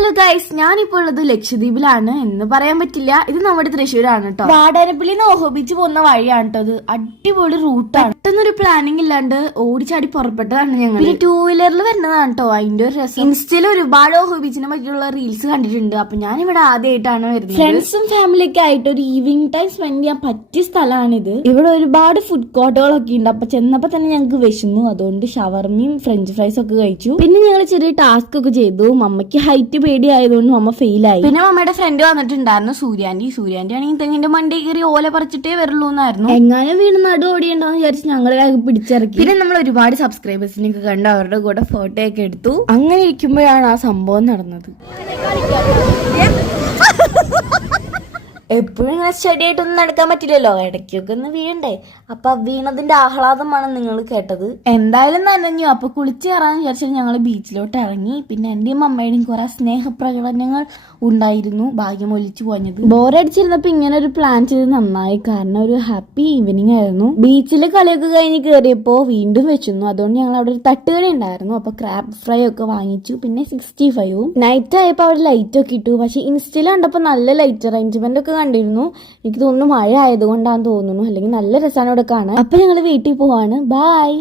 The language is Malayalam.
ഹലോ ഗൈസ്, ഞാനിപ്പോൾ ഉള്ളത് ലക്ഷദ്വീപിലാണ് എന്ന് പറയാൻ പറ്റില്ല. ഇത് നമ്മുടെ തൃശ്ശൂരാണ് കേട്ടോ. വാടാനപ്പള്ളി ഓഹോ ബീച്ച് പോകുന്ന വഴിയാണ് കേട്ടോ. അത് അടിപൊളി റൂട്ടാണ്. പെട്ടെന്നൊരു പ്ലാനിങ് ഇല്ലാണ്ട് ഓടിച്ചാടി പുറപ്പെട്ടതാണ് ഞങ്ങൾ. പിന്നെ 2 വീലറിൽ വരുന്നതാണ് കേട്ടോ. അതിന്റെ ഒരു രസം. ഇൻസ്റ്റയിൽ ഒരുപാട് ഓഹോ ബീച്ചിനെ പറ്റിയുള്ള റീൽസ് കണ്ടിട്ടുണ്ട്. അപ്പൊ ഞാൻ ഇവിടെ ആദ്യമായിട്ടാണ് വരുന്നത്. ഫ്രണ്ട്സും ഫാമിലിയൊക്കെ ആയിട്ട് ഒരു ഈവനിങ് ടൈം സ്പെൻഡ് ചെയ്യാൻ പറ്റിയ സ്ഥലമാണിത്. ഇവിടെ ഒരുപാട് ഫുഡ് കോർട്ടുകളൊക്കെ ഉണ്ട്. അപ്പൊ ചെന്നപ്പോ തന്നെ ഞങ്ങൾക്ക് വിശന്നു. അതുകൊണ്ട് ഷവർമയും ഫ്രഞ്ച് ഫ്രൈസ് ഒക്കെ കഴിച്ചു. പിന്നെ ഞങ്ങൾ ചെറിയ ടാസ്ക് ഒക്കെ ചെയ്തു. മമ്മയ്ക്ക് ഹൈറ്റ് പേടിയായതുകൊണ്ട് മമ്മ ഫെയിലായി. പിന്നെ മമ്മയുടെ ഫ്രണ്ട് വന്നിട്ടുണ്ടായിരുന്നു, സൂര്യാന്റി ആണെങ്കിൽ തെങ്ങിന്റെ മണ്ടി കയറി ഓല പറിച്ചിട്ടേ വരുള്ളൂ എന്നായിരുന്നു. എങ്ങാനും വീണ് നടു ഓടിയുണ്ടാന്ന് വിചാരിച്ച് ഞങ്ങളെ പിടിച്ചിറക്കി. പിന്നെ നമ്മൾ ഒരുപാട് സബ്സ്ക്രൈബേഴ്സിനൊക്കെ കണ്ട് അവരുടെ കൂടെ ഫോട്ടോ ഒക്കെ എടുത്തു. അങ്ങനെ ഇരിക്കുമ്പോഴാണ് ആ സംഭവം നടന്നത്. എപ്പോഴും ഇങ്ങനെ സ്റ്റഡി ആയിട്ടൊന്നും നടക്കാൻ പറ്റില്ലല്ലോ, ഇടയ്ക്കൊക്കെ ഒന്ന് വീഴണ്ടേ. അപ്പൊ വീണതിന്റെ ആഹ്ലാദമാണ് നിങ്ങൾ കേട്ടത്. എന്തായാലും നനഞ്ഞു. അപ്പൊ കുളിച്ച് കയറാന്ന് വിചാരിച്ചാൽ ഞങ്ങൾ ബീച്ചിലോട്ട് ഇറങ്ങി. പിന്നെ എന്റെയും അമ്മയുടെയും കുറെ സ്നേഹപ്രകടനങ്ങൾ ഉണ്ടായിരുന്നു. ഭാഗ്യം ഒലിച്ചു പോഞ്ഞത്. ബോറടിച്ചിരുന്നപ്പോ ഇങ്ങനെ ഒരു പ്ലാൻ ചെയ്ത് നന്നായി. കാരണം ഒരു ഹാപ്പി ഈവനിങ് ആയിരുന്നു. ബീച്ചിലെ കളിയൊക്കെ കഴിഞ്ഞ് കയറിയപ്പോ വീണ്ടും വെച്ചിരുന്നു. അതുകൊണ്ട് ഞങ്ങൾ അവിടെ ഒരു തട്ടുകട ഉണ്ടായിരുന്നു. അപ്പൊ ക്രാബ് ഫ്രൈ ഒക്കെ വാങ്ങിച്ചു. പിന്നെ 65 നൈറ്റ് ആയപ്പോ അവിടെ ലൈറ്റ് ഒക്കെ ഇട്ടു. പക്ഷെ ഇൻസ്റ്റയിൽ കണ്ടപ്പോ നല്ല ലൈറ്റ് അറേഞ്ച്മെന്റ് ഒക്കെ കണ്ടിരുന്നു. എനിക്ക് തോന്നുന്നു മഴ ആയതുകൊണ്ടാന്ന് തോന്നുന്നു. അല്ലെങ്കിൽ നല്ല രസമാണ് ഇവിടെ കാണാൻ. അപ്പൊ ഞങ്ങൾ വീട്ടിൽ പോവാണ്. ബൈ.